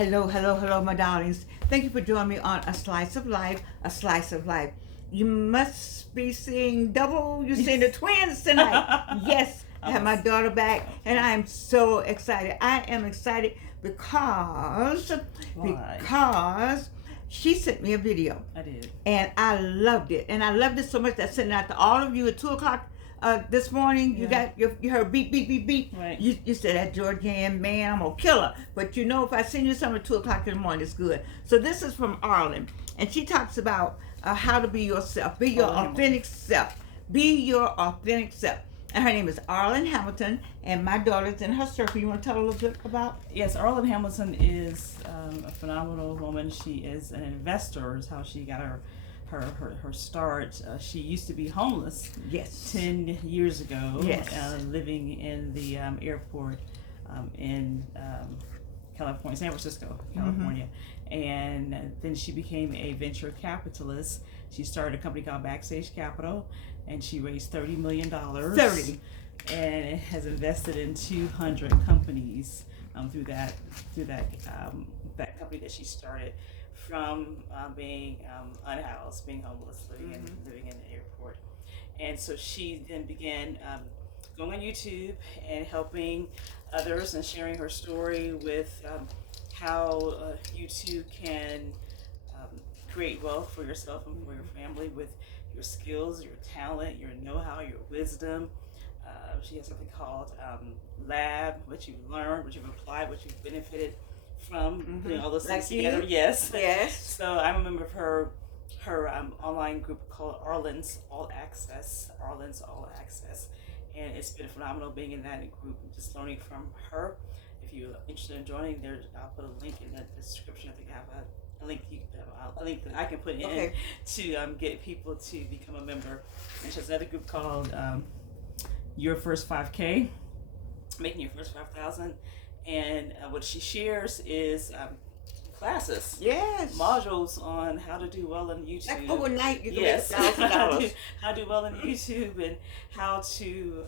Hello, hello, hello, my darlings. Thank you for joining me on A Slice of Life, A Slice of Life. You must be seeing double. You're seeing the twins tonight. Yes, I have my daughter back, and I am so excited. I am excited because she sent me a video. I did. And I loved it. And I loved it so much that I sent it out to all of you at 2 o'clock this morning. You got you heard beep, beep, beep, beep. Right. You said that Georgian, man, I'm going to kill her. But you know, if I send you something at 2 o'clock in the morning, it's good. So this is from Arlan. And she talks about how to be yourself. Be your authentic self. Be your authentic self. And her name is Arlan Hamilton, and my daughter's in her circle. You want to tell a little bit about? Yes, Arlan Hamilton is a phenomenal woman. She is an investor, is how she got her start. She used to be homeless. Yes. 10 years ago. Yes. Living in the airport in California, San Francisco, California. And then she became a venture capitalist. She started a company called Backstage Capital, and she raised $30 million. 30. And it has invested in 200 companies through that company that she started from being unhoused, being homeless, living in the airport. And so she then began going on YouTube and helping others and sharing her story with how you too can create wealth for yourself and for your family with your skills, your talent, your know-how, your wisdom. She has something called Lab, what you've learned, what you've applied, what you've benefited from putting all those things together. Yes. Yes. So I'm a member of her online group called Arlan's All Access. Arlan's All Access. And it's been phenomenal being in that group and just learning from her. If you're interested in joining, I'll put a link in the description. I think I have a link that I can put in to get people to become a member. And she has another group called Your First 5K, Making Your First 5,000. And what she shares is classes, modules on how to do well in YouTube. Like overnight, you can make $1,000. How to do well in YouTube, and how to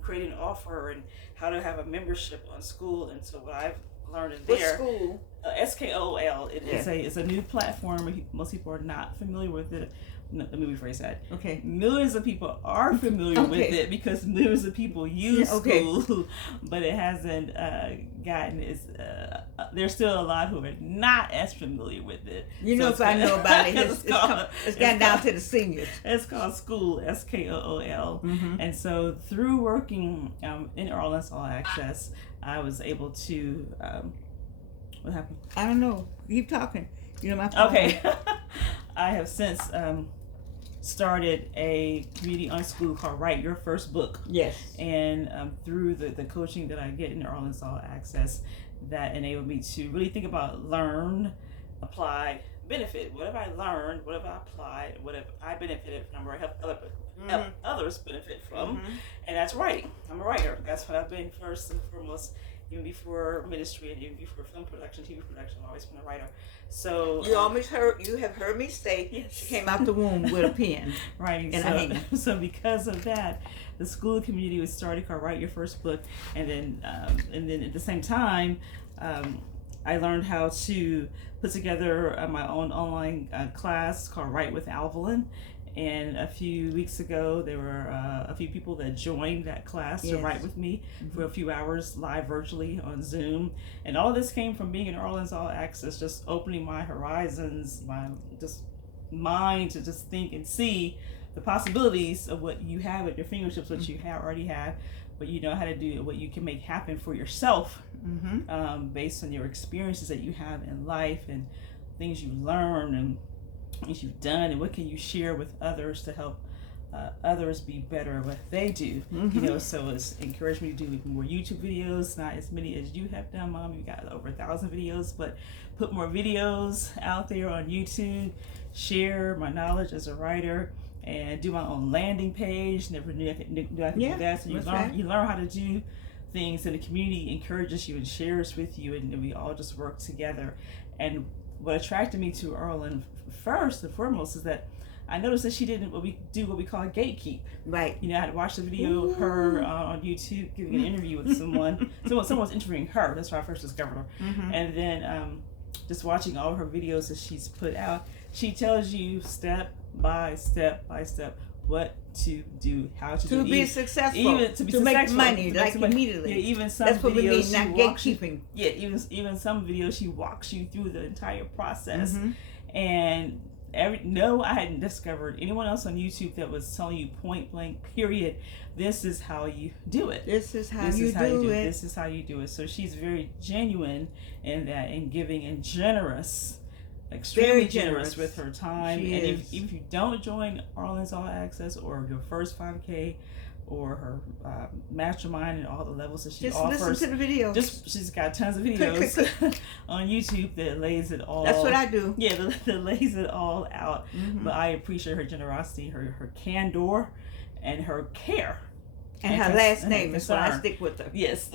create an offer, and how to have a membership on Skool. And so what I've learned in there, Skool? Skool. It's a new platform. Most people are not familiar with it. No, let me rephrase that. Okay. Millions of people are familiar with it because millions of people use Skool, but it hasn't gotten there's still a lot who are not as familiar with it. You know, if I know about it, it's gotten down to the seniors. It's called Skool, Skool. And so through working in Arlan's All Access, I was able to, what happened? I don't know. Keep talking. You know my phone. Okay. I have since started a community on Skool called Write Your First Book. Yes. And through the coaching that I get in Arlan's All Access, that enabled me to really think about learn, apply, benefit. What have I learned? What have I applied? What have I benefited from? Or help others benefit from? And that's writing. I'm a writer. That's what I've been first and foremost. Even before ministry and even before film production, TV production, I've always been a writer. So you have heard me say she came out the womb with a pen. Right. So because of that, the Skool community was started called Write Your First Book, and then at the same time, I learned how to put together my own online class called Write with Alvalin. And a few weeks ago, there were a few people that joined that class to write with me for a few hours live virtually on Zoom. And all this came from being in Arlan's All Access, just opening my horizons, my just mind to just think and see the possibilities of what you have at your fingertips, what you already have, what you know how to do, what you can make happen for yourself based on your experiences that you have in life and things you learn and things you've done, and what can you share with others to help others be better at what they do. You know, so it's encouraged me to do more YouTube videos, not as many as you have done, Mom. You got over 1,000 videos, but put more videos out there on YouTube, share my knowledge as a writer, and do my own landing page. Never knew I could do that. So you learn how to do things, and the community encourages you and shares with you, and we all just work together. And what attracted me to Arlan first and foremost is that I noticed that she didn't what we call gatekeep. Right. You know, I had watched a video of her on YouTube giving an interview with someone. Someone's interviewing her. That's where I first discovered her. And then just watching all her videos that she's put out, she tells you step by step what to do, how to be successful, even to make money, immediately. Yeah, even some that's what we videos mean, not gatekeeping. Yeah, even some videos she walks you through the entire process. And I hadn't discovered anyone else on YouTube that was telling you point blank, period, this is how you do it. This is how you do it. This is how you do it. So she's very genuine in that, and giving, and generous, extremely generous with her time. And if you don't join Arlan's All Access or your first 5K or her mastermind and all the levels that she offers, just listen to the videos. She's got tons of videos on YouTube that lays it all. That's what I do. Yeah, that lays it all out. But I appreciate her generosity, her candor, and her care. And her last name is why I stick with her. Yes.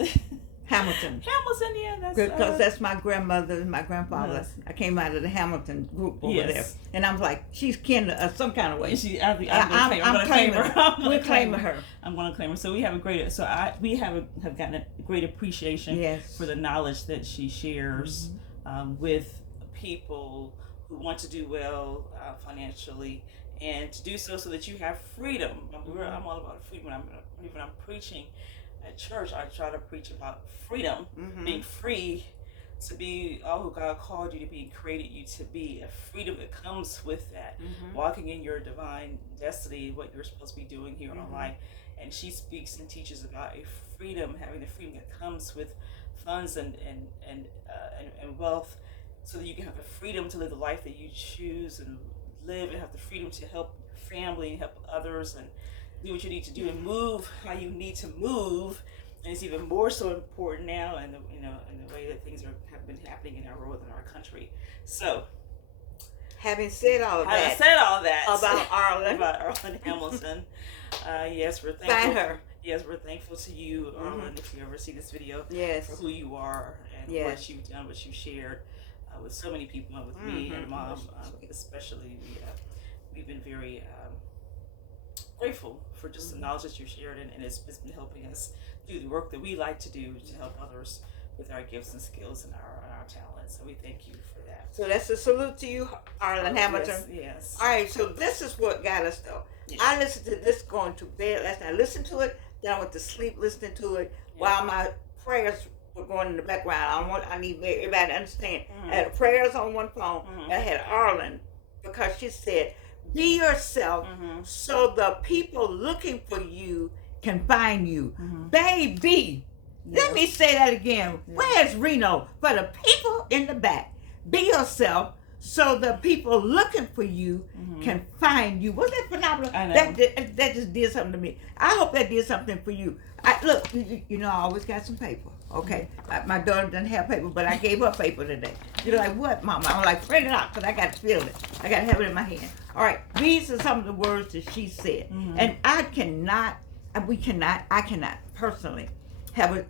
Hamilton. Yeah, that's because that's my grandmother and my grandfather. Yes. I came out of the Hamilton group over there, and I'm like, she's kin to us some kind of way. I'm claiming her. We're claiming her. I'm going to claim her. So we have we have gotten a great appreciation for the knowledge that she shares with people who want to do well financially, and to do so that you have freedom. I'm all about freedom. When I'm preaching at church, I try to preach about freedom, being free to be all who God called you to be, created you to be, a freedom that comes with that, walking in your divine destiny, what you're supposed to be doing here on life. And she speaks and teaches about a freedom, having the freedom that comes with funds and wealth, so that you can have the freedom to live the life that you choose and live, and have the freedom to help your family and help others and do what you need to do and move how you need to move. And it's even more so important now in the way that things have been happening in our world and our country. So, having said all that about Arlan Hamilton, yes, we're thankful. Find her. Yes, we're thankful to you, Arlan, if you ever see this video, for who you are and what you've done, what you shared with so many people, and with me and Mom, especially. We've been very grateful for just the knowledge that you shared, and it's been helping us do the work that we like to do to help others with our gifts and skills and our talents. So we thank you for that. So that's a salute to you, Arlan Hamilton. Yes. All right, so this is what got us though. I listened to this going to bed last night. I listened to it, then I went to sleep listening to it while my prayers were going in the background. I need everybody to understand. I had prayers on one phone, and I had Arlan, because she said, be yourself so the people looking for you can find you. Baby, let me say that again. Where's Reno? For the people in the back. Be yourself so the people looking for you can find you. Wasn't that phenomenal? I know. That just did something to me. I hope that did something for you. Look, I always got some paper. Okay, my daughter doesn't have paper, but I gave her paper today. You're like, what, Mama? I'm like, print it out, because I got to feel it. I got to have it in my hand. All right, these are some of the words that she said. And I cannot personally have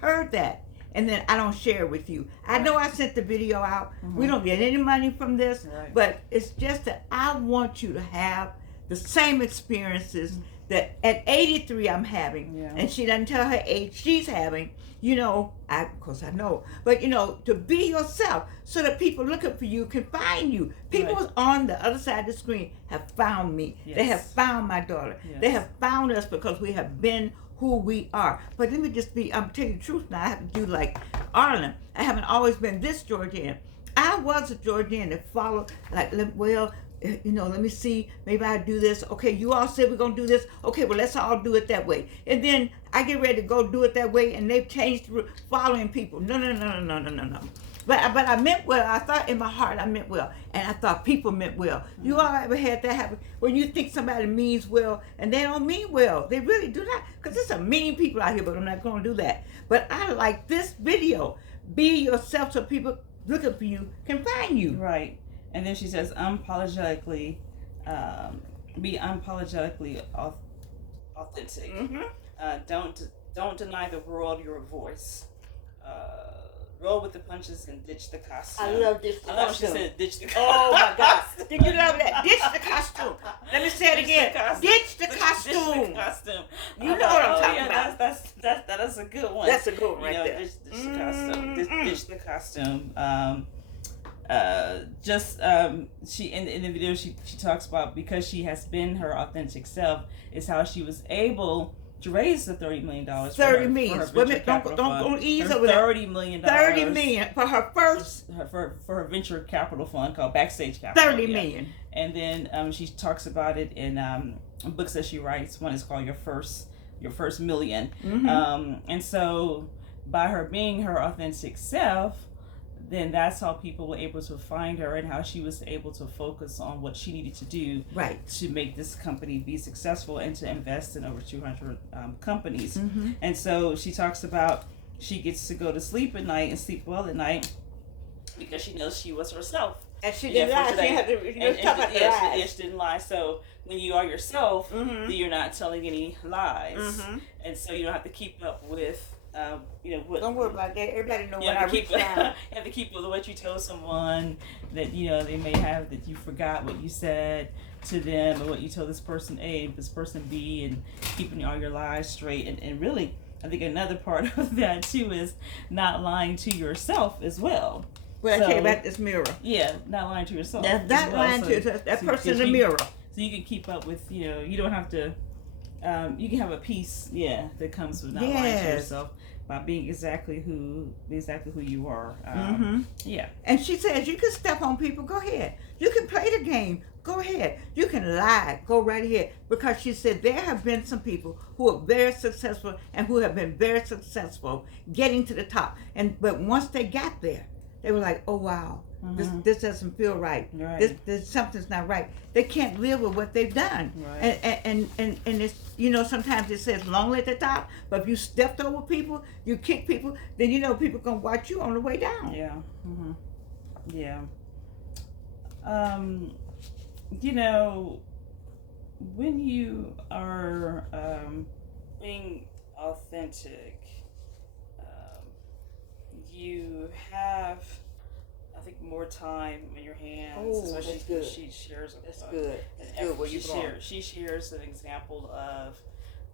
heard that, and then I don't share it with you. I know I sent the video out. We don't get any money from this, but it's just that I want you to have the same experiences that at 83 I'm having, and she doesn't tell her age she's having, of course I know, but to be yourself so that people looking for you can find you. People on the other side of the screen have found me. They have found my daughter. They have found us because we have been who we are. But let me I'm telling you the truth now. I have to do like Arlan. I haven't always been this Georgian. I was a Georgian that followed, like, well, let me see, maybe I do this. Okay, you all said we're going to do this. Okay, well, let's all do it that way. And then I get ready to go do it that way, and they've changed following people. No. But I meant well. I thought in my heart I meant well, and I thought people meant well. You all ever had that happen when you think somebody means well, and they don't mean well? They really do not, because there's some mean people out here, but I'm not going to do that. But I like this video. Be yourself so people looking for you can find you. Right. And then she says, unapologetically, be unapologetically authentic. Don't deny the world your voice. roll with the punches and ditch the costume. I love ditch the I love costume. when she said ditch the costume. Oh my God! Did you love that? Ditch the costume. Let me say it again. Ditch the costume. Ditch the costume. You know what I'm talking about. That is a good one. That's a good one right there. Ditch the costume. Ditch the costume. She in the video she talks about, because she has been her authentic self, is how she was able to raise the $30 million. $30 million. Don't ease over that. $30 million. $30 million for her first. For her venture capital fund called Backstage Capital. $30 million. And then she talks about it in books that she writes. One is called Your First Million. Mm-hmm. And so by her being her authentic self, then that's how people were able to find her, and how she was able to focus on what she needed to do to make this company be successful and to invest in over 200 companies. Mm-hmm. And so she talks about she gets to go to sleep at night and sleep well at night because she knows she was herself. And she didn't lie. She had to, she didn't lie. So when you are yourself, mm-hmm. you're not telling any lies. Mm-hmm. And so you don't have to keep up with what, don't worry about that. Everybody know you when have I to reach keep, down. You have to keep with what you told someone that they may have, that you forgot what you said to them, or what you told this person A, this person B, and keeping all your lies straight. And really, I think another part of that too is not lying to yourself as well. Well, I tell you about this mirror. Yeah, not lying to yourself. That's not lying to that person in the mirror. So you can keep up with, you don't have to. You can have a peace, that comes with not lying to yourself by being exactly who you are. Yeah. And she says you can step on people. Go ahead. You can play the game. Go ahead. You can lie. Go right ahead. Because she said there have been some people who are very successful and who have been very successful getting to the top. But once they got there, they were like, oh wow. Mm-hmm. This doesn't feel right. This something's not right. They can't live with what they've done. Right. And it's sometimes it says lonely at the top, but if you stepped over people, you kick people, then people gonna watch you on the way down. Yeah. Mm-hmm. Yeah. When you are being authentic, you have, I think, more time in your hands. Oh, so that's good. She shares a That's book. good. That's good. Where you going? She shares an example of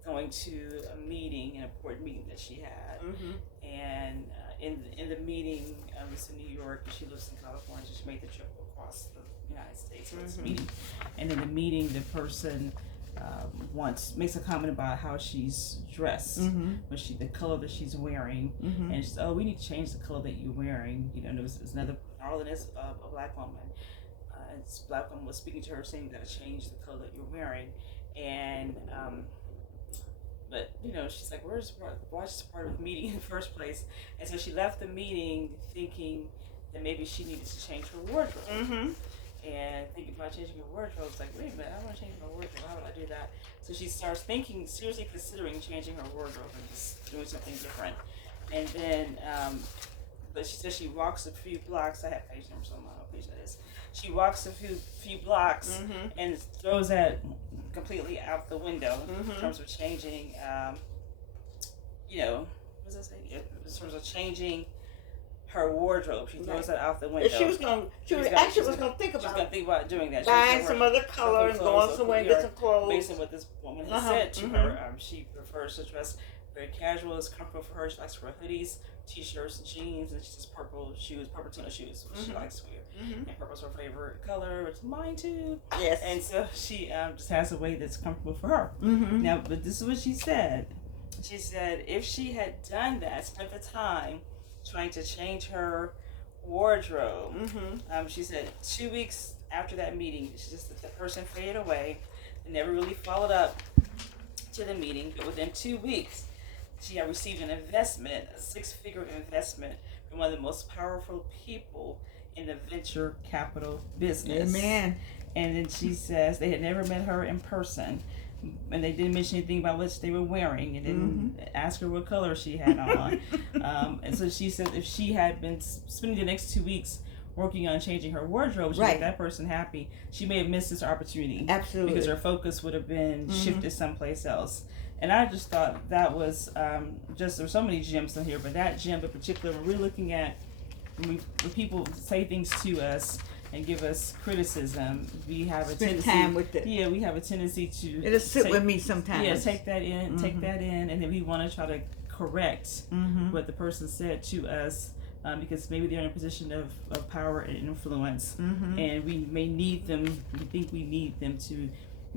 going to a meeting, an important meeting that she had, and in the meeting, it's in New York, and she lives in California, so she made the trip across the United States for this meeting. And in the meeting, the person makes a comment about how she's dressed, the color that she's wearing, and she says, "Oh, we need to change the color that you're wearing." And there was another, Arlan is a black woman, and this black woman was speaking to her, saying, "You got to change the color that you're wearing," and but she's like, why is this part of the meeting in the first place? And so she left the meeting thinking that maybe she needed to change her wardrobe. And thinking about changing her wardrobe, it's like, wait a minute, I want to change my wardrobe. How would I do that? So she starts seriously considering changing her wardrobe and just doing something different. And then, but she says she walks a few blocks. I have page numbers on my page. That is, she walks a few blocks and throws that completely out the window in terms of changing. What does that say? In terms of changing her wardrobe, she throws that out the window. She was gonna think about doing that. Buying some other color and going somewhere and get some clothes. Based on what this woman has said to her, she prefers to dress very casual. It's comfortable for her. She likes to wear hoodies, t-shirts, and jeans, and she's just purple tuna shoes, which she likes to wear. And purple's her favorite color, which is mine too. Yes. And so she just has a way that's comfortable for her. Now, but this is what she said. She said if she had done that, spent the time trying to change her wardrobe. She said 2 weeks after that meeting, the person faded away and never really followed up to the meeting. But within 2 weeks, she had received an investment, a 6-figure investment from one of the most powerful people in the venture capital business. Amen. And then she says they had never met her in person, and they didn't mention anything about what they were wearing, and didn't ask her what color she had on. And so she said if she had been spending the next 2 weeks working on changing her wardrobe to make that person happy, she may have missed this opportunity. Absolutely. Because her focus would have been shifted someplace else. And I just thought that was just, there's so many gems in here, but that gem in particular, when we're looking at, when people say things to us and give us criticism, we have a tendency. Time with it. Yeah, we have a tendency to. It'll sit with me sometimes. Yeah, take that in, and then we want to try to correct what the person said to us. Because maybe they're in a position of power and influence, and we may need them. We think we need them to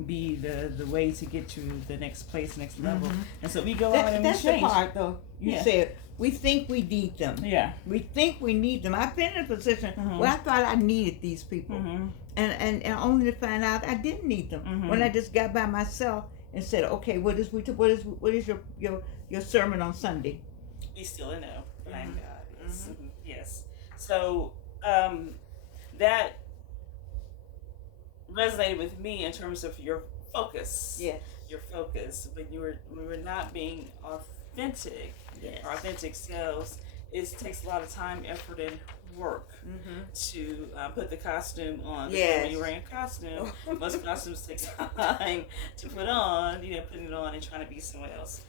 be the way to get to the next place, next level, and so we go out and we change. That's the part, though. You said we think we need them. Yeah, we think we need them. I've been in a position where I thought I needed these people, and only to find out I didn't need them when I just got by myself and said, "Okay, what is your sermon on Sunday?" Be still and know that I am God. Yes. So that resonated with me in terms of your focus. Yes. Your focus when we were not being authentic. Yes. Our authentic selves. It takes a lot of time, effort, and work to put the costume on. Yes. When you're wearing a costume, most costumes take time to put on. Putting it on and trying to be someone else.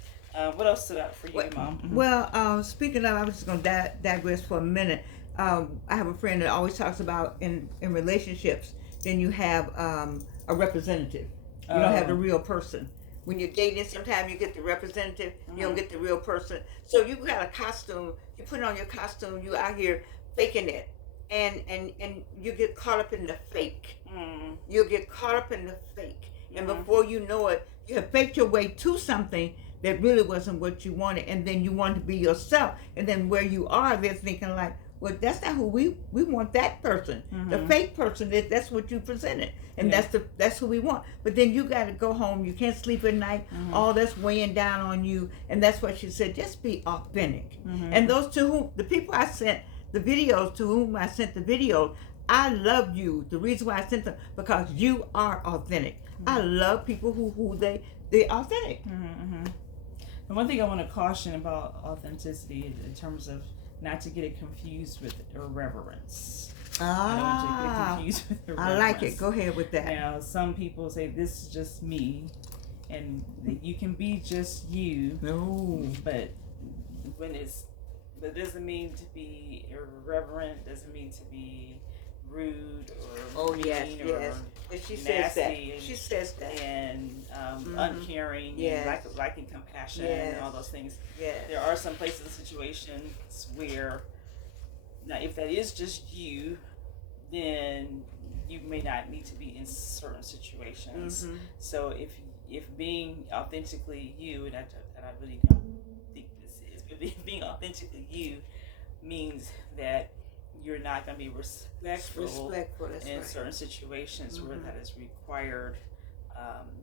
What else stood out for you, Mom? Well, speaking of, I was just going to digress for a minute. I have a friend that always talks about in relationships, then you have a representative. You don't have the real person. When you're dating, sometimes you get the representative, you don't get the real person. So you got a costume, you put on your costume, you out here faking it. And you get caught up in the fake. You'll get caught up in the fake. And before you know it, you have faked your way to something that really wasn't what you wanted, and then you want to be yourself, and then where you are, they're thinking like, well, that's not who we want. That person, the fake person, that's what you presented, and that's who we want. But then you got to go home. You can't sleep at night. All that's weighing down on you, and that's what she said. Just be authentic. And those the people I sent the videos to, whom I sent the videos, I love you. The reason why I sent them, because you are authentic. I love people who they're authentic. And one thing I want to caution about authenticity in terms of not to get it confused with irreverence. I don't want you to get confused with irreverence. I like it. Go ahead with that. Now, some people say this is just me, and you can be just you. No. But that doesn't mean to be irreverent. Doesn't mean to be rude or mean or she nasty says that. She says that. And uncaring and lacking compassion and all those things. There are some places and situations where, now if that is just you, then you may not need to be in certain situations. So if being authentically you, and I really don't think this is, but being authentically you means that you're not going to be respectful in certain situations where that is required,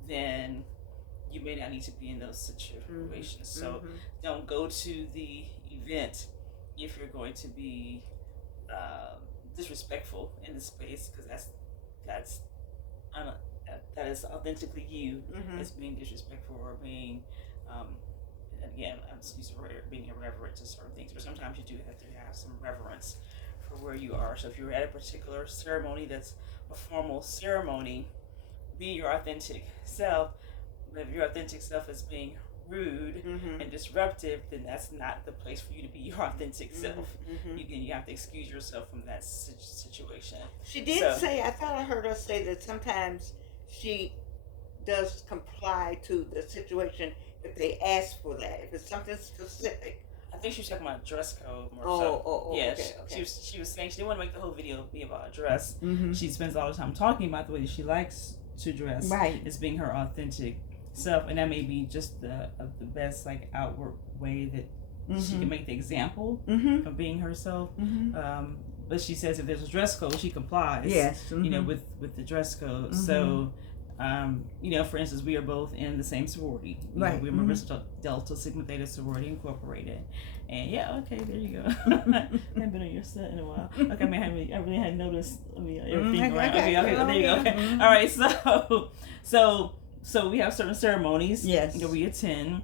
then you may not need to be in those situations. So don't go to the event if you're going to be disrespectful in the space, because that is authentically you as being disrespectful or being again, I'm using being irreverent to certain things, but sometimes you do have to have some reverence for where you are. So if you're at a particular ceremony that's a formal ceremony, be your authentic self. But if your authentic self is being rude and disruptive, then that's not the place for you to be your authentic self. You have to excuse yourself from that situation. She did say, I thought I heard her say that sometimes she does comply to the situation if they ask for that, if it's something specific. I think she was talking about dress code more so. Yeah, okay. She was saying she didn't want to make the whole video be about a dress. She spends all the time talking about the way she likes to dress. Right. As being her authentic self, and that may be just the best outward way that she can make the example of being herself. But she says if there's a dress code, she complies. Yes. With the dress code. So. For instance, we are both in the same sorority. Right. We're members of Delta Sigma Theta Sorority Incorporated. And okay, there you go. I haven't been on your set in a while. Okay, I really hadn't noticed everything around. Okay, there you go. Okay. All right, so we have certain ceremonies that we attend,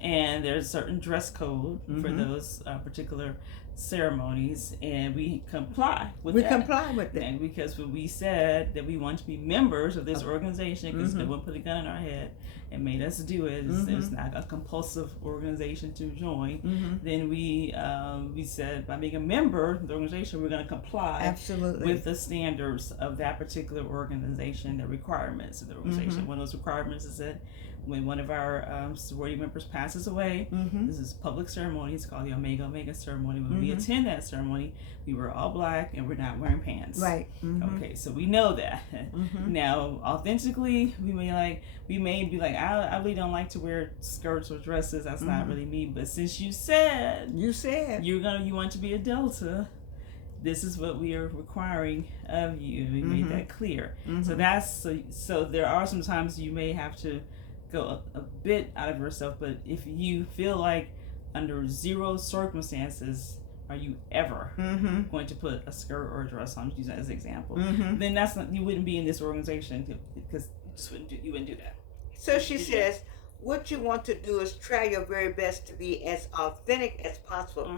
and there's a certain dress code for those particular ceremonies, and we comply with We that. comply with that. And because when we said that we want to be members of this organization, because no one put a gun in our head and made us do it, it's not a compulsive organization to join, then we said by being a member of the organization, we're going to comply Absolutely. with the standards of that particular organization, the requirements of the organization. One of those requirements is that when one of our sorority members passes away, this is a public ceremony. It's called the Omega Omega ceremony. When we attend that ceremony, we wear all black and we're not wearing pants. Right. Okay, so we know that. Now, authentically, we may be like, I really don't like to wear skirts or dresses. That's not really me. But since you said you want to be a Delta, this is what we are requiring of you. We made that clear. So there are some times you may have to go a bit out of yourself, but if you feel like under zero circumstances are you ever going to put a skirt or a dress on, use that as an example, then that's not, you wouldn't be in this organization, because you wouldn't do that. So she says, what you want to do is try your very best to be as authentic as possible,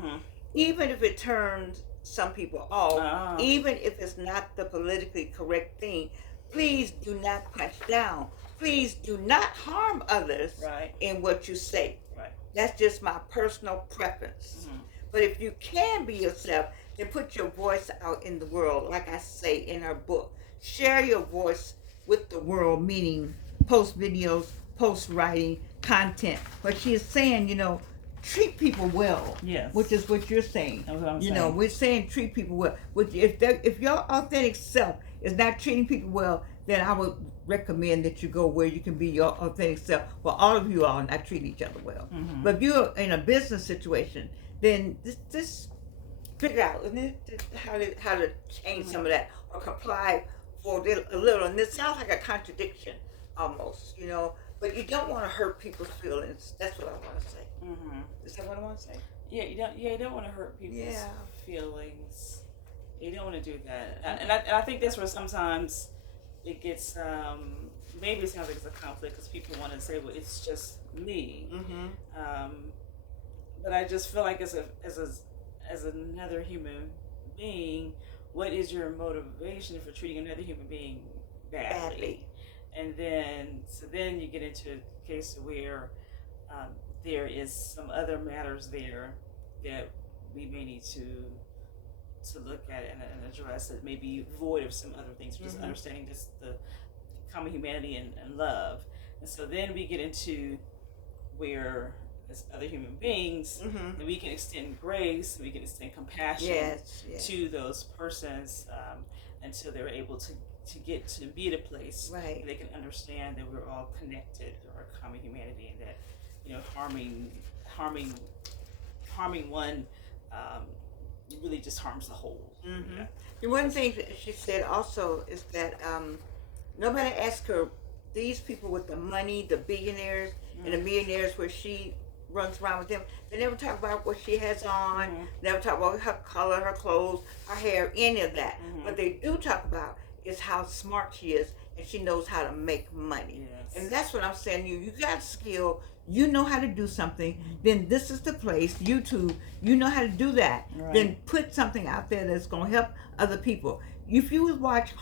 even if it turns some people off, even if it's not the politically correct thing. Please do not punch down. Please do not harm others in what you say. That's just my personal preference. But if you can be yourself, then put your voice out in the world. Like I say in her book, share your voice with the world, meaning post videos, post writing, content. But she is saying, treat people well. Yes. Which is what you're saying. That's what I'm saying. We're saying treat people well. Which if your authentic self is not treating people well, then I would recommend that you go where you can be your authentic self. Well, all of you all not treat each other well. But if you're in a business situation, then just figure out how to change some of that or comply for a little. And this sounds like a contradiction almost, but you don't want to hurt people's feelings. That's what I want to say. Is that what I want to say? Yeah, you don't want to hurt people's feelings. You don't want to do that. And I think that's where sometimes it gets, maybe it sounds like it's a conflict because people want to say, well, it's just me. But I just feel like as another human being, what is your motivation for treating another human being badly? And then you get into a case where there is some other matters there that we may need to look at and address that may be void of some other things, just understanding just the common humanity and love. And so then we get into where as other human beings, that we can extend grace, we can extend compassion to those persons until they're able to get to be at a place where they can understand that we're all connected to our common humanity, and that harming one really just harms the whole. The one thing that she said also is that nobody asked her, these people with the money, the billionaires and the millionaires where she runs around with them, they never talk about what she has on, never talk about her color, her clothes, her hair, any of that. What they do talk about is how smart she is, and she knows how to make money. And that's what I'm saying. You got skill, you know how to do something, then this is the place. YouTube, you know how to do that. Then put something out there that's going to help other people. If you watch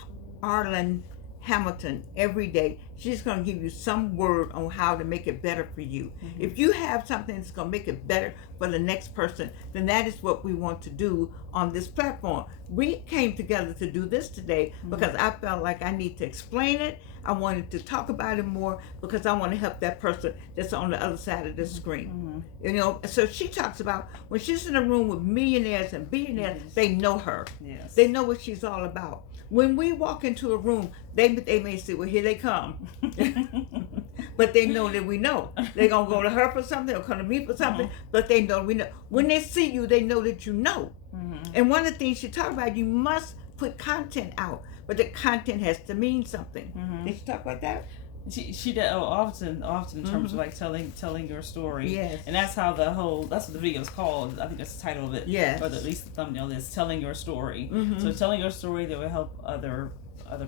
Arlan Hamilton every day, she's going to give you some word on how to make it better for you. If you have something that's going to make it better for the next person, then that is what we want to do on this platform. We came together to do this today because I felt like I need to explain it. I wanted to talk about it more because I want to help that person that's on the other side of the screen. So she talks about when she's in a room with millionaires and billionaires, they know her. They know what she's all about. When we walk into a room, they may say, well, here they come. But they know that we know. They're going to go to her for something or come to me for something, but they know we know. When they see you, they know that you know. And one of the things she talked about, you must put content out, but the content has to mean something. Did she talk about that? She did often in terms of like telling your story. And that's how that's what the video is called. I think that's the title of it. Or at least the thumbnail is telling your story. So telling your story that will help other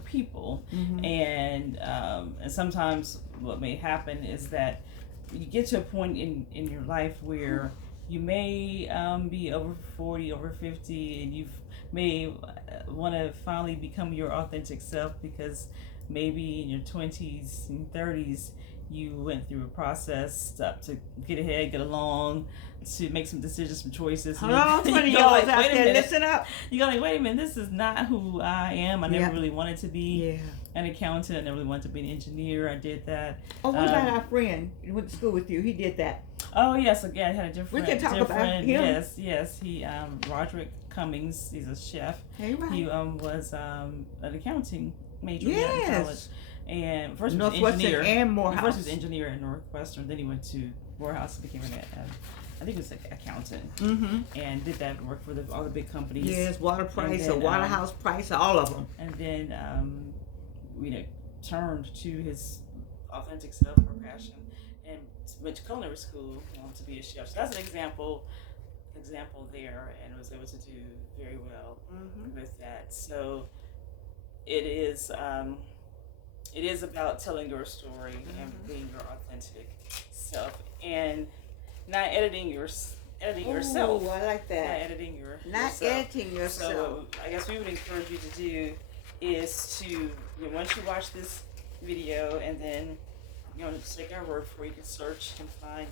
people. And sometimes what may happen is that you get to a point in your life where you may be over 40, over 50, and you may want to finally become your authentic self, because maybe in your 20s and 30s you went through a process to get ahead, get along, to make some decisions, some choices. Hold on, 20 years out there, listen up. You go like, wait a minute, this is not who I am. I never really wanted to be an accountant. I never really wanted to be an engineer. I did that. Oh, what about our friend who went to school with you? He did that. Oh, yes, again, I had a different... We can talk about him. Yes, he, Roderick Cummings, he's a chef. Hey, right. He was an accounting major in college. And first he was Northwestern and Morehouse. First he was an engineer at Northwestern, then he went to Morehouse and became I think it was an accountant, and did that work for all the big companies. Yes, Water Price or Waterhouse Price, all of them. And then, turned to his authentic self or passion, and went to culinary school to be a chef. So that's an example there, and was able to do very well with that. So it is about telling your story and being your authentic self, and not editing yourself. Oh, I like that. Not editing yourself. Editing yourself. So I guess we would encourage you to do is to, once you watch this video, and then just take our word for it, you can search and find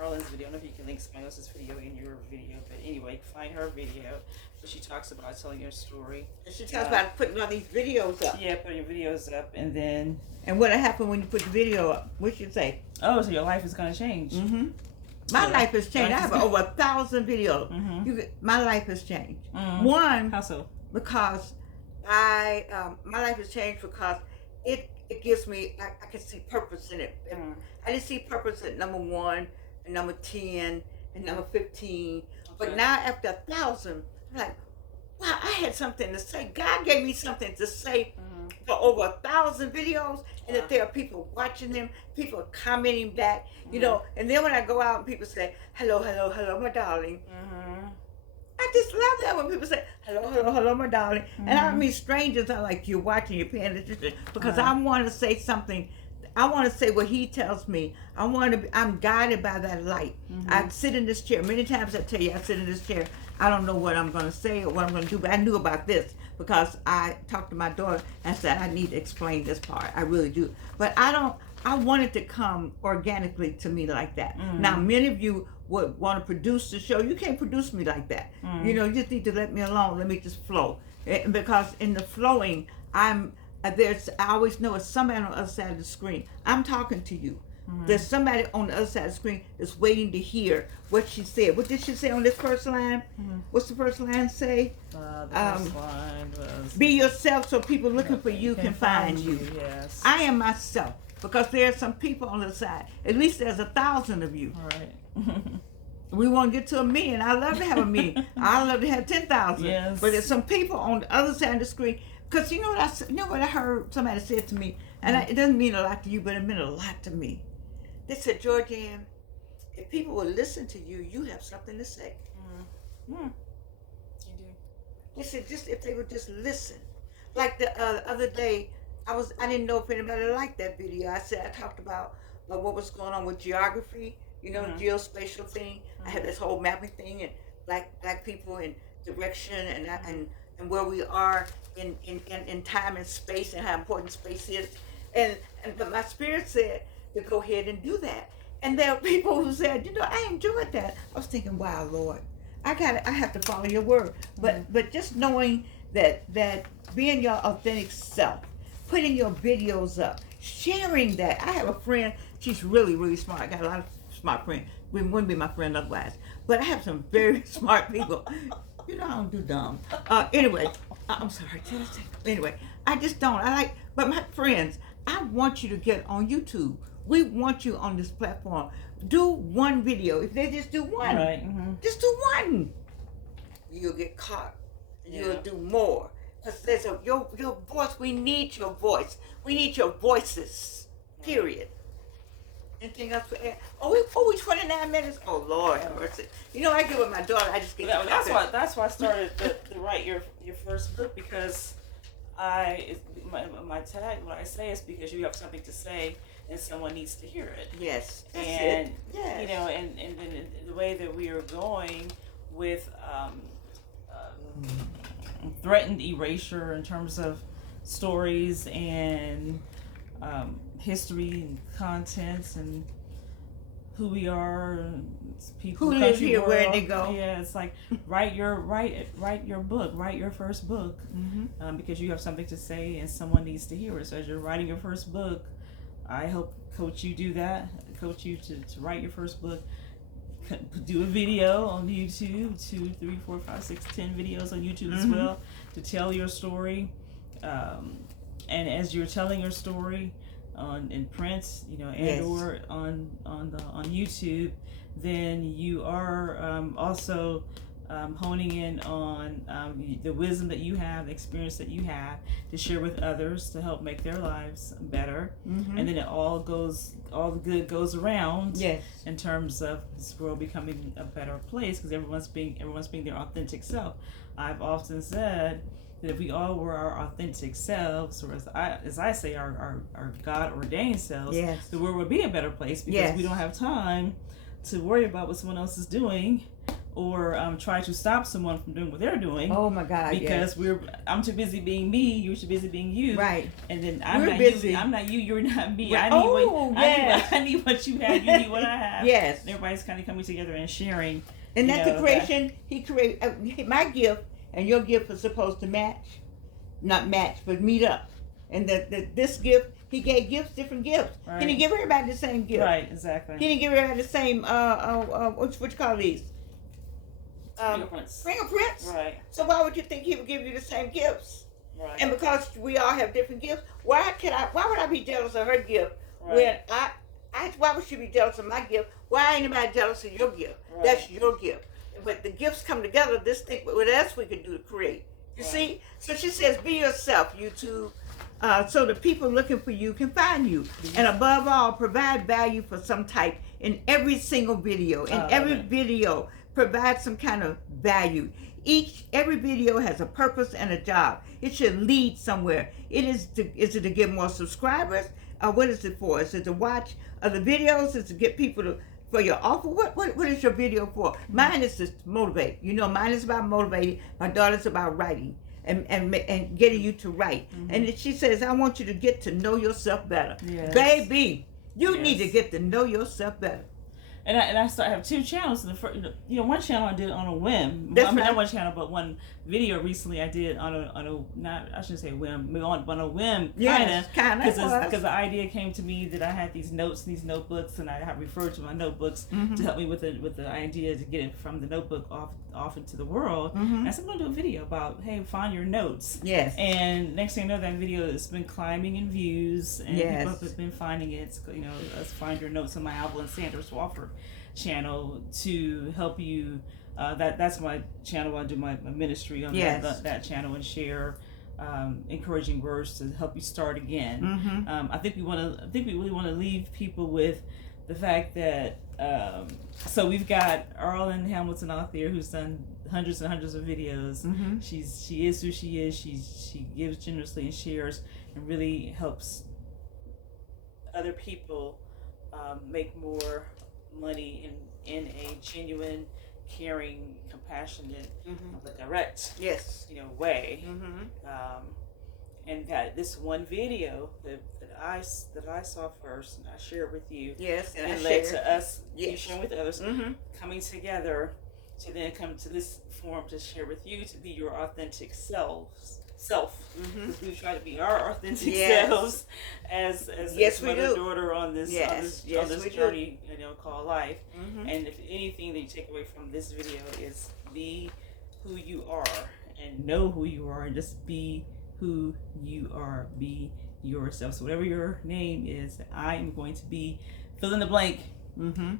Arlan's video. I don't know if you can link somebody else's video in your video, but anyway, find her video where she talks about telling your story. And she talks about putting all these videos up. Yeah, putting your videos up, and then... And what'll happen when you put the video up? What should you say? Oh, so your life is going to change. My life has changed. I have over 1,000 videos. My life has changed. One, how so? Because my life has changed because it gives me, I can see purpose in it. I didn't see purpose at number 1, and number 10, and number 15. But now after 1,000, I'm like, wow, I had something to say. God gave me something to say for over 1,000 videos, and that there are people watching them, people are commenting back, and then when I go out and people say, hello, hello, hello, my darling. I just love that when people say, hello, hello, hello, my darling. And I mean, strangers are like, you're watching, you're paying attention, because I want to say something. I want to say what he tells me. I'm guided by that light. I sit in this chair. Many times I tell you, I sit in this chair. I don't know what I'm going to say or what I'm going to do, but I knew about this because I talked to my daughter and said, I need to explain this part. I really do. But I want it to come organically to me like that. Now, many of you would want to produce the show. You can't produce me like that. You just need to let me alone. Let me just flow. Because in the flowing, I always know it's somebody on the other side of the screen. I'm talking to you. There's somebody on the other side of the screen that's waiting to hear what she said. What did she say on this first line? What's the first line say? The first line was... Be yourself so people looking for you can find you. Yes. I am myself because there are some people on the side. At least there's 1,000 of you. All right. We want to get to 1 million. I love to have 1 million. I love to have 10,000. Yes. But there's some people on the other side of the screen. Because you know what I heard somebody said to me, and it doesn't mean a lot to you, but it meant a lot to me. They said, Georgianne, if people will listen to you, you have something to say. You do. They said, just if they would just listen. Like the other day, I didn't know if anybody liked that video. I talked about what was going on with geography, geospatial thing. I had this whole mapping thing, and black people and direction and where we are in time and space, and how important space is. But my spirit said to go ahead and do that. And there are people who said, I enjoyed that. I was thinking, wow, Lord, I have to follow your word. But just knowing that being your authentic self, putting your videos up, sharing that. I have a friend, she's really, really smart. I got a lot of smart friends. Wouldn't be my friend otherwise. But I have some very smart people. I don't do dumb. Anyway, I'm sorry. Anyway, I just don't. But my friends, I want you to get on YouTube. We want you on this platform. Do one video. If they just do one, just do one. You'll get caught. You'll do more. Because there's your voice. We need your voice. We need your voices. Period. Anything else to add? We 29 minutes. Oh Lord, have mercy. I get with my daughter. I just get. That's why I started to write your first book, because My tag, what I say is because you have something to say and someone needs to hear it. Yes. That's And it. Yes. you know, and then the way that we are going with threatened erasure in terms of stories and history and contents and who we are, people, who live here, world. where they go. Yeah, it's like write your book, write your first book, because you have something to say and someone needs to hear it. So as you're writing your first book, I help coach you do that, coach you to write your first book. Do a video on YouTube, 2, 3, 4, 5, 6, 10 videos on YouTube as well to tell your story. And as you're telling your story in print, you know, and or on YouTube, then you are also honing in on the wisdom that you have, the experience that you have to share with others to help make their lives better. And then all the good goes around. Yes. In terms of this world becoming a better place because everyone's being their authentic self. I've often said that if we all were our authentic selves, or as I say, our God ordained selves, the world would be a better place because we don't have time to worry about what someone else is doing or try to stop someone from doing what they're doing. Oh my God! Because I'm too busy being me. You're too busy being you. Right. And then We're busy. I'm not you. You're not me. Right. I need what you have. You need what I have. Yes. And everybody's kind of coming together and sharing. And that's the creation. He created my gift, and your gift is supposed to not match, but meet up. And this gift, he gave gifts, different gifts. Right. He didn't give everybody the same gift. Right. Exactly. He didn't give everybody the same. What you call these? Fingerprints. Right. So why would you think he would give you the same gifts? Right. And because we all have different gifts, why would I be jealous of her gift when why would she be jealous of my gift? Why ain't anybody jealous of your gift? Right. That's your gift. But the gifts come together. This thing, what else we can do to create? You see? So she says, be yourself, YouTube. So the people looking for you can find you. And above all, provide value for some type in every single video. In every video, provide some kind of value. Every video has a purpose and a job. It should lead somewhere. Is it to get more subscribers? What is it for? Is it to watch other videos? Is it to get people for your offer? What is your video for? Mine is to motivate. You know, mine is about motivating. My daughter's about writing and getting you to write. And she says, I want you to get to know yourself better. Yes. Baby, you need to get to know yourself better. And I have 2 channels. And one channel I did on a whim. Not one channel, but one video recently I did on I shouldn't say whim, on a whim, kind of, because the idea came to me that I had these notes, these notebooks, and I have referred to my notebooks to help me with the idea to get it from the notebook off into the world. And I said, I'm gonna do a video about, hey, find your notes. Yes. And next thing you know, that video has been climbing in views, and people have been finding it. You know, let's find your notes on my Alvin Sanders Wofford channel to help you. That's my channel. I do my ministry on that channel and share encouraging words to help you start again. I think we really want to leave people with the fact that so we've got Arlan Hamilton out there who's done hundreds and hundreds of videos. She is who she is. She gives generously and shares and really helps other people make more money in a genuine, caring, compassionate, direct, way. And that this one video that I saw first, and I shared with you, and it led to us you sharing with others, coming together to then come to this forum to share with you to be your authentic self. We try to be our authentic selves as mother and daughter on this journey, called life. And if anything that you take away from this video is be who you are and know who you are and just be who you are. Be yourself. So whatever your name is, I am going to be fill in the blank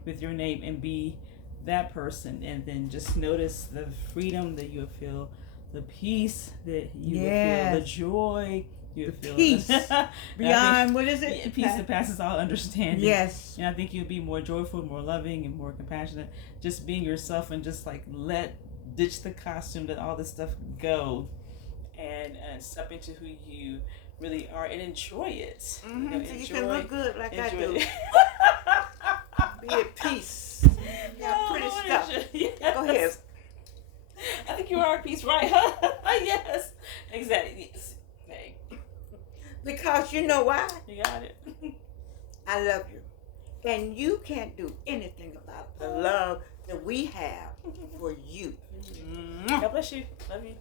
with your name and be that person. And then just notice the freedom that you feel, the peace that you will feel, the joy you feel. Peace beyond, what is it? Peace that passes all understanding. Yes. And I think you'll be more joyful, more loving, and more compassionate. Just being yourself and just like ditch the costume, let all this stuff go. and step into who you really are and enjoy it. So you can look good like I do. it. Be at peace. Yeah, pretty stuff. Yes. Go ahead. I think you are at peace, right? Huh? Yes. Exactly. Yes. Hey. Because you know why? You got it. I love you. And you can't do anything about the love that we have for you. God bless you. Love you.